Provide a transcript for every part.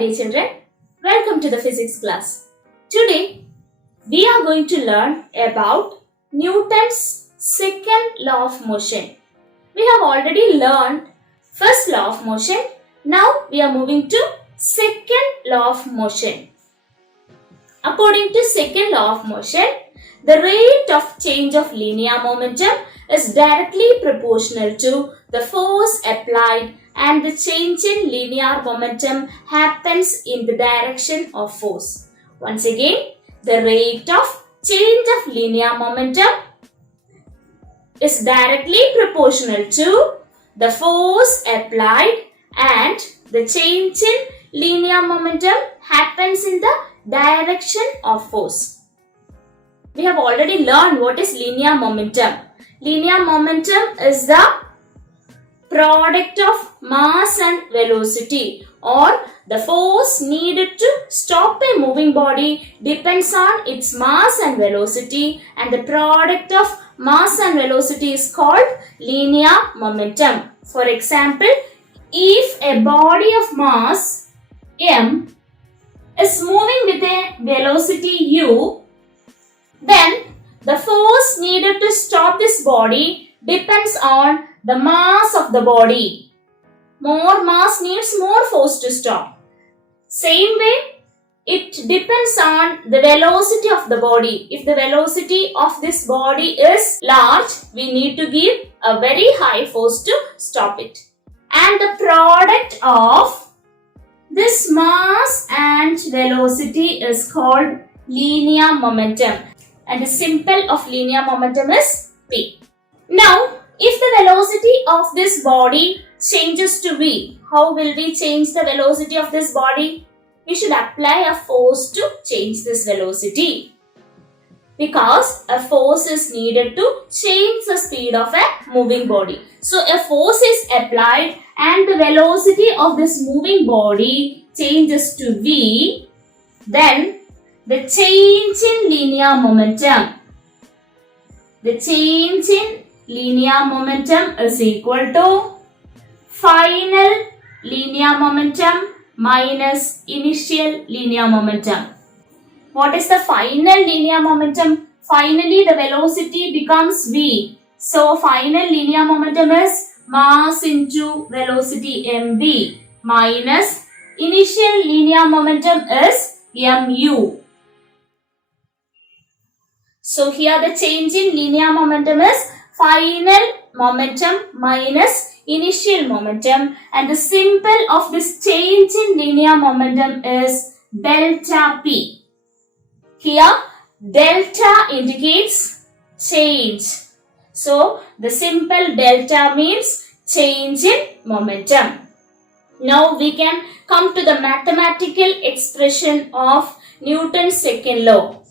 dear children, welcome to the physics class. Today we are going to learn about Newton's second law of motion. We have already learned first law of motion. Now we are moving to second law of motion. According to second law of motion, the rate of change of linear momentum is directly proportional to the force applied, and the change in linear momentum happens in the direction of force. Once again, the rate of change of linear momentum is directly proportional to the force applied, and the change in linear momentum happens in the direction of force. We have already learned what is linear momentum. Linear momentum is the product of mass and velocity, or the force needed to stop a moving body depends on its mass and velocity, and the product of mass and velocity is called linear momentum. For example, if a body of mass m is moving with a velocity u, then the force needed to stop this body depends on the mass of the body. More mass needs more force to stop. Same way, it depends on the velocity of the body. If the velocity of this body is large, we need to give a very high force to stop it. And the product of this mass and velocity is called linear momentum. And the symbol of linear momentum is P. Now, if the velocity of this body changes to V, how will we change the velocity of this body? We should apply a force to change this velocity, because a force is needed to change the speed of a moving body. So, a force is applied and the velocity of this moving body changes to V, then the change in linear momentum. The change in linear momentum is equal to final linear momentum minus initial linear momentum. What is the final linear momentum? Finally, the velocity becomes v. So, final linear momentum is mass into velocity mv minus initial linear momentum is mu. So, here the change in linear momentum is final momentum minus initial momentum, and the symbol of this change in linear momentum is delta p. Here delta indicates change. So, the symbol delta means change in momentum. Now, we can come to the mathematical expression of Newton's second law.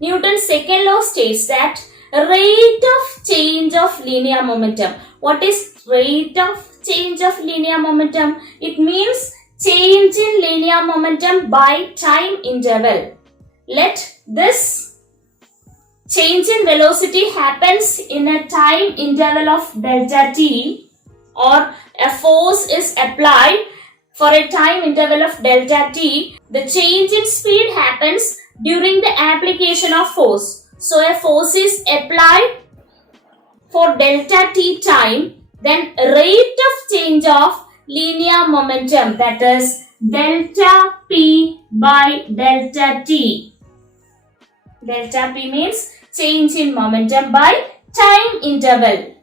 Newton's second law states that rate of change of linear momentum. What is rate of change of linear momentum? It means change in linear momentum by time interval. Let this change in velocity happens in a time interval of delta t, or a force is applied for a time interval of delta t. The change in speed happens during the application of force. So, a force is applied for delta t time, then rate of change of linear momentum, that is delta p by delta t. Delta p means change in momentum by time interval,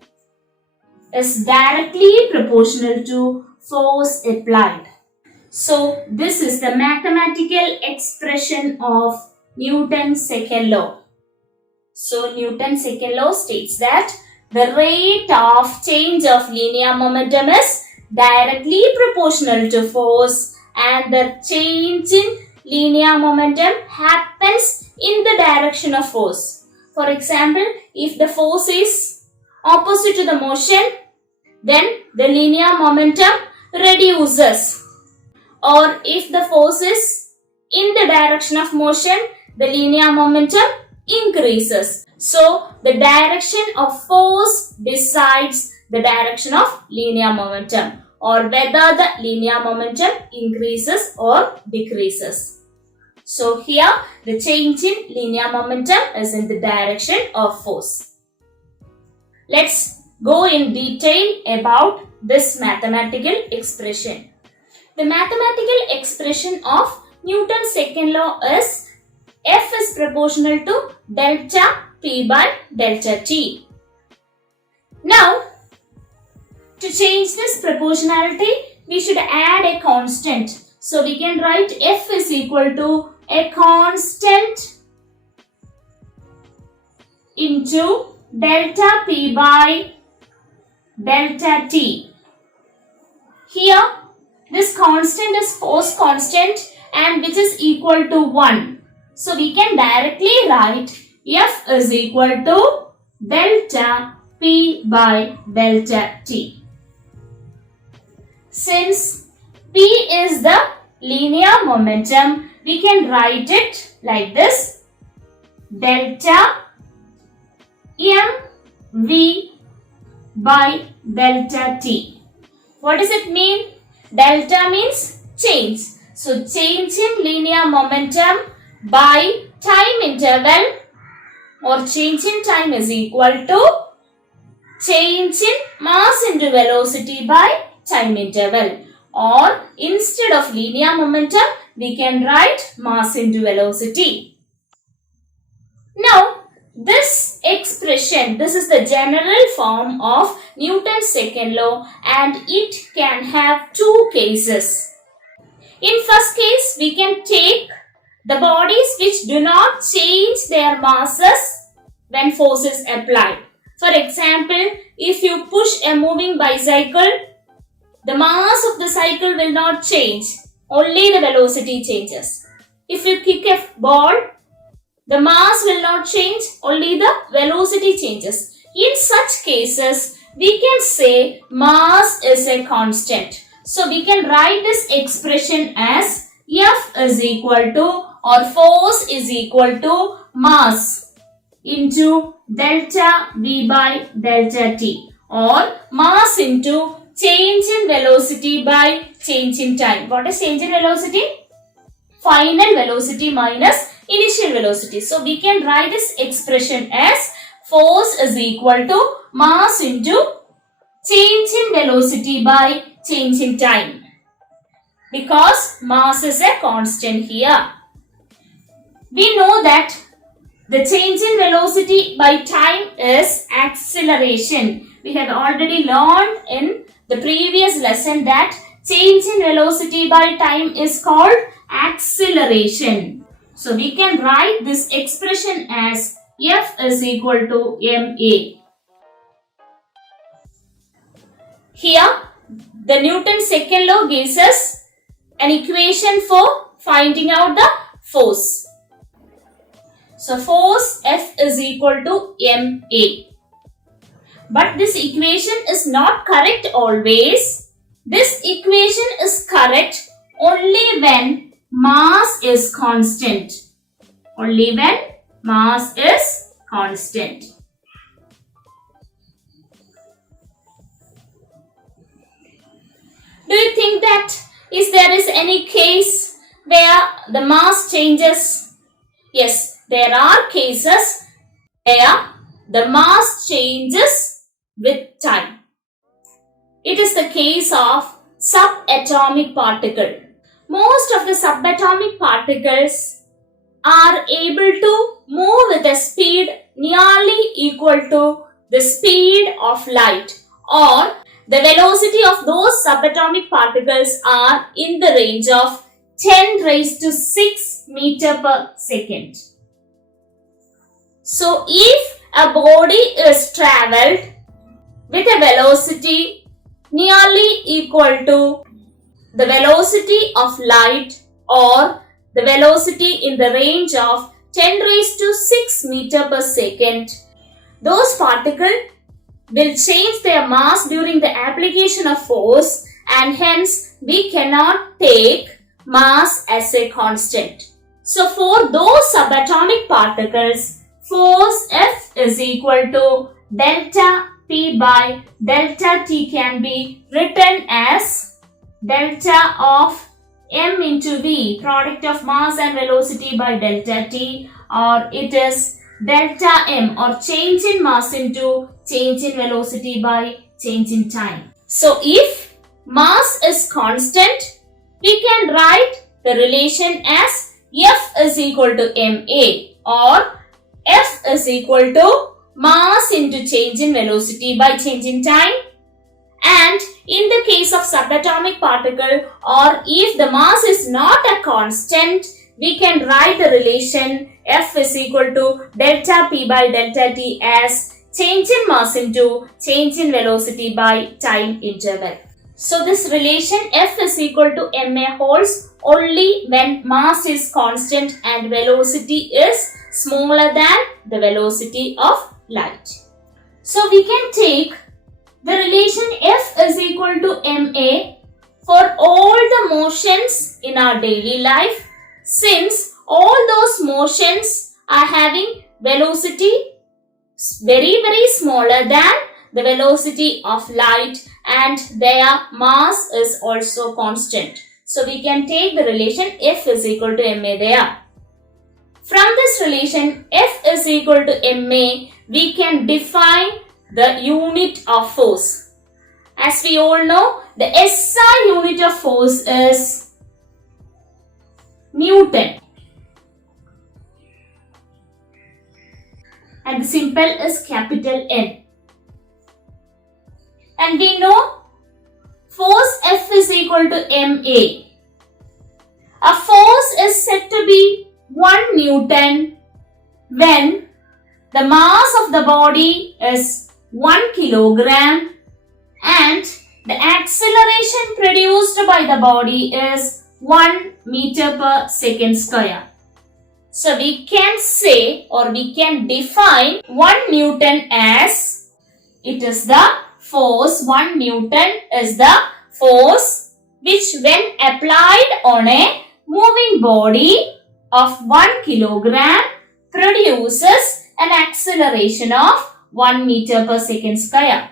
is directly proportional to force applied. So, this is the mathematical expression of Newton's second law. So, Newton's second law states that the rate of change of linear momentum is directly proportional to force, and the change in linear momentum happens in the direction of force. For example, if the force is opposite to the motion, then the linear momentum reduces. Or if the force is in the direction of motion, the linear momentum increases. So, the direction of force decides the direction of linear momentum. or whether the linear momentum increases or decreases. So here the change in linear momentum is in the direction of force. Let's go in detail about this mathematical expression. The mathematical expression of Newton's second law is F is proportional to delta P by delta T. Now, to change this proportionality, we should add a constant. So we can write F is equal to a constant into delta P by delta T. Here, this constant is force constant and which is equal to 1. So we can directly write F is equal to delta P by delta T. Since P is the linear momentum, we can write it like this: delta mv by delta T. What does it mean? Delta means change. So change in linear momentum by time interval or change in time is equal to change in mass into velocity by time interval, or instead of linear momentum we can write mass into velocity. Now this expression, this is the general form of Newton's second law and it can have two cases. In first case, we can take the bodies which do not change their masses when force is applied. For example, if you push a moving bicycle, the mass of the cycle will not change, only the velocity changes. If you kick a ball, the mass will not change, only the velocity changes. In such cases, we can say mass is a constant. So we can write this expression as F is equal to, or force is equal to, mass into delta V by delta T, or mass into change in velocity by change in time. What is change in velocity? Final velocity minus initial velocity. So we can write this expression as force is equal to mass into change in velocity by change in time, because mass is a constant here. We know that the change in velocity by time is acceleration. We have already learned in the previous lesson that change in velocity by time is called acceleration. So we can write this expression as F is equal to ma. Here, the Newton's second law gives us an equation for finding out the force. So force F is equal to ma. But this equation is not correct always. This equation is correct only when mass is constant. Only when mass is constant. Do you think that there is any case where the mass changes? Yes, there are cases where the mass changes with time. It is the case of subatomic particle. Most of the subatomic particles are able to move with a speed nearly equal to the speed of light, or the velocity of those subatomic particles are in the range of 10 raised to 6 meter per second. So if a body is travelled with a velocity nearly equal to the velocity of light, or the velocity in the range of 10 raised to 6 meter per second, those particles will change their mass during the application of force, and hence we cannot take mass as a constant. So for those subatomic particles, force F is equal to delta P by delta T can be written as delta of m into v, product of mass and velocity by delta T, or it is delta m, or change in mass into change in velocity by change in time. So if mass is constant, we can write the relation as F is equal to ma, or F is equal to mass into change in velocity by change in time. And in the case of subatomic particle, or if the mass is not a constant, we can write the relation F is equal to delta P by delta T as change in mass into change in velocity by time interval. So this relation F is equal to ma holds only when mass is constant and velocity is smaller than the velocity of light. So we can take the relation F is equal to ma for all the motions in our daily life, since all those motions are having velocity very smaller than the velocity of light and their mass is also constant. So we can take the relation F is equal to ma there. From this relation F is equal to ma, we can define the unit of force. As we all know, the SI unit of force is Newton, and the symbol is capital N. And we know force F is equal to ma. A force is said to be 1 Newton when the mass of the body is 1 kilogram and the acceleration produced by the body is 1 meter per second square. So we can say, or we can define 1 Newton as, it is the force, 1 Newton is the force which when applied on a moving body of 1 kilogram produces an acceleration of 1 meter per second square.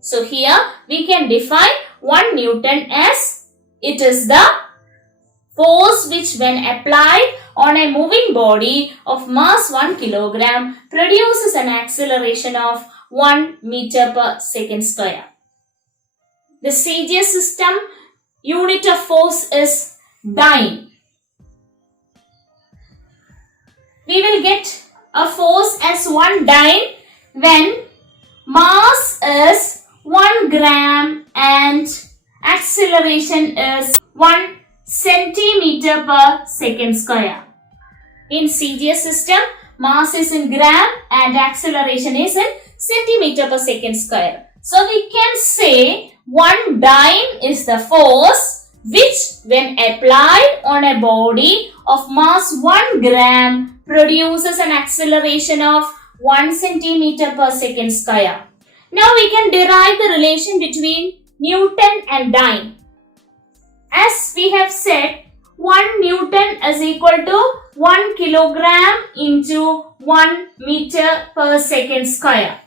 So here we can define 1 Newton as, it is the force which when applied on a moving body of mass 1 kilogram produces an acceleration of 1 meter per second square. The CGS system unit of force is dyne. We will get a force as 1 dyne when mass is 1 gram and acceleration is 1 centimeter per second square. In CGS system, mass is in gram and acceleration is in centimeter per second square. So we can say 1 dyne is the force which when applied on a body of mass 1 gram produces an acceleration of 1 centimeter per second square. Now we can derive the relation between Newton and dyne. As we have said, 1 Newton is equal to 1 kilogram into 1 meter per second square.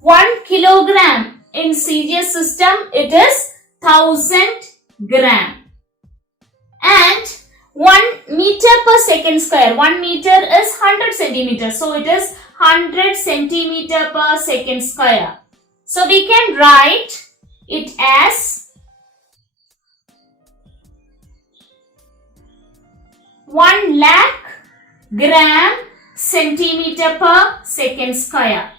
1 kilogram in CGS system, it is 1000 gram. And 1 meter per second square, 1 meter is 100 centimeters. So it is 100 centimeter per second square. So we can write it as 1 lakh gram centimeter per second square,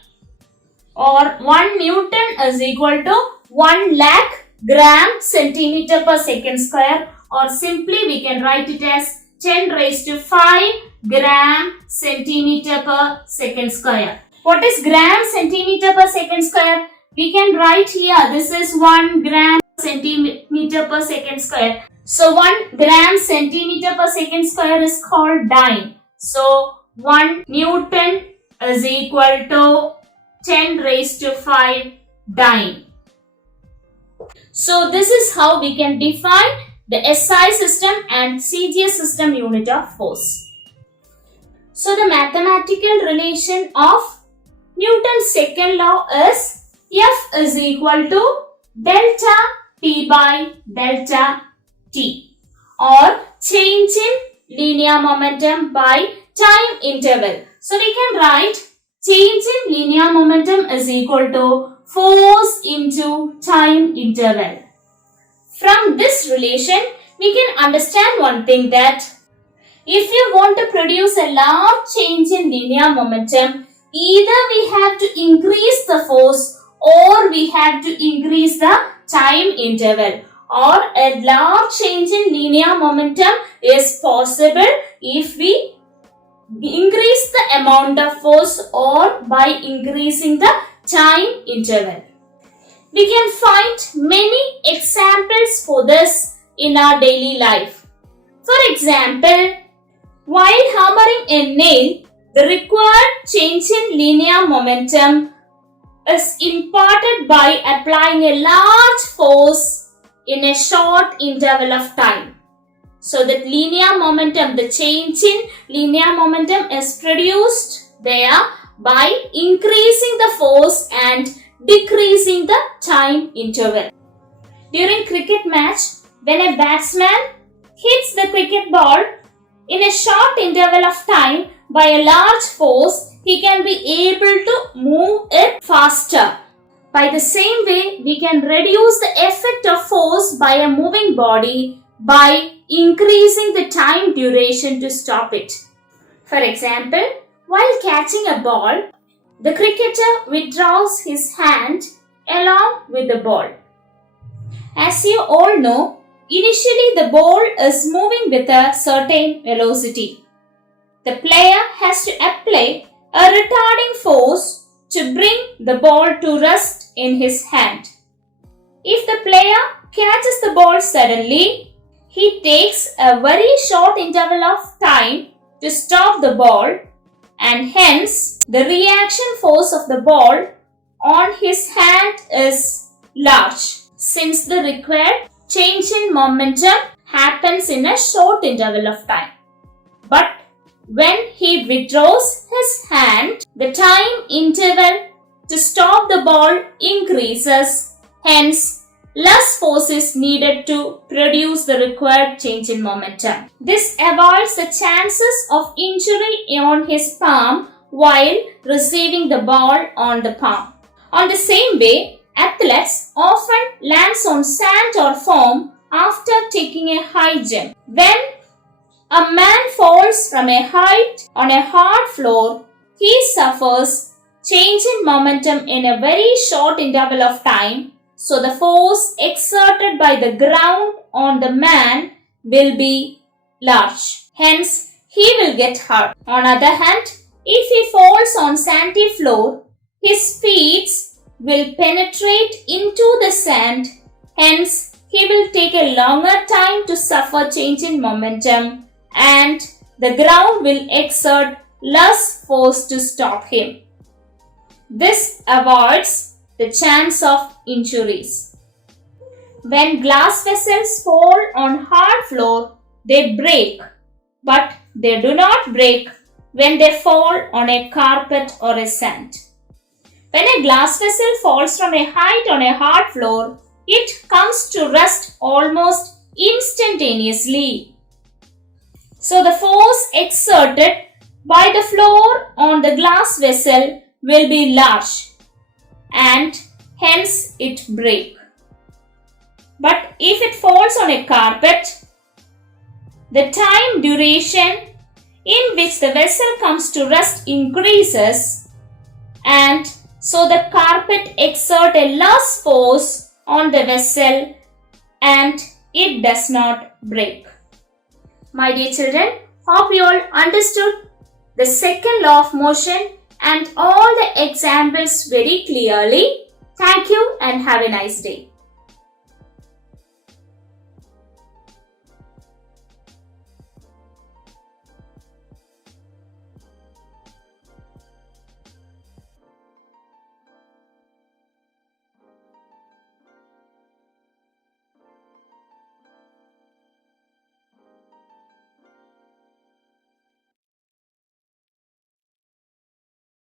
or 1 Newton is equal to 1 lakh gram centimeter per second square, or simply we can write it as 10 raised to 5 gram centimeter per second square. What is gram centimeter per second square? We can write here, this is 1 gram centimeter per second square. So 1 gram centimeter per second square is called dyne. So 1 Newton is equal to 10 raised to 5 dyne. So this is how we can define the SI system and CGS system unit of force. So the mathematical relation of Newton's second law is F is equal to delta T by delta T, or change in linear momentum by time interval. So we can write change in linear momentum is equal to force into time interval. From this relation, we can understand one thing, that if you want to produce a large change in linear momentum, either we have to increase the force or we have to increase the time interval. Or a large change in linear momentum is possible if we increase the amount of force or by increasing the time interval. We can find many examples for this in our daily life. For example, while hammering a nail, the required change in linear momentum is imparted by applying a large force in a short interval of time. So that linear momentum, the change in linear momentum is produced there by increasing the force and decreasing the time interval. During cricket match, when a batsman hits the cricket ball in a short interval of time by a large force, he can be able to move it faster. By the same way, we can reduce the effect of force by a moving body by increasing the time duration to stop it. For example, while catching a ball, the cricketer withdraws his hand along with the ball. As you all know, initially the ball is moving with a certain velocity. The player has to apply a retarding force to bring the ball to rest in his hand. If the player catches the ball suddenly, he takes a very short interval of time to stop the ball, and hence the reaction force of the ball on his hand is large, since the required change in momentum happens in a short interval of time. But when he withdraws his hand, the time interval to stop the ball increases, hence less force is needed to produce the required change in momentum. This avoids the chances of injury on his palm while receiving the ball on the palm. On the same way, athletes often land on sand or foam after taking a high jump. When a man falls from a height on a hard floor, he suffers change in momentum in a very short interval of time. So the force exerted by the ground on the man will be large. Hence, he will get hurt. On the other hand, if he falls on sandy floor, his feet will penetrate into the sand. Hence, he will take a longer time to suffer change in momentum, and the ground will exert less force to stop him. This avoids the chance of injuries. When glass vessels fall on hard floor, they break, but they do not break when they fall on a carpet or a sand. When a glass vessel falls from a height on a hard floor, it comes to rest almost instantaneously. So the force exerted by the floor on the glass vessel will be large, and hence it break. But if it falls on a carpet, the time duration in which the vessel comes to rest increases, and so the carpet exerts a less force on the vessel and it does not break. My dear children, hope you all understood the second law of motion and all the examples very clearly. Thank you and have a nice day.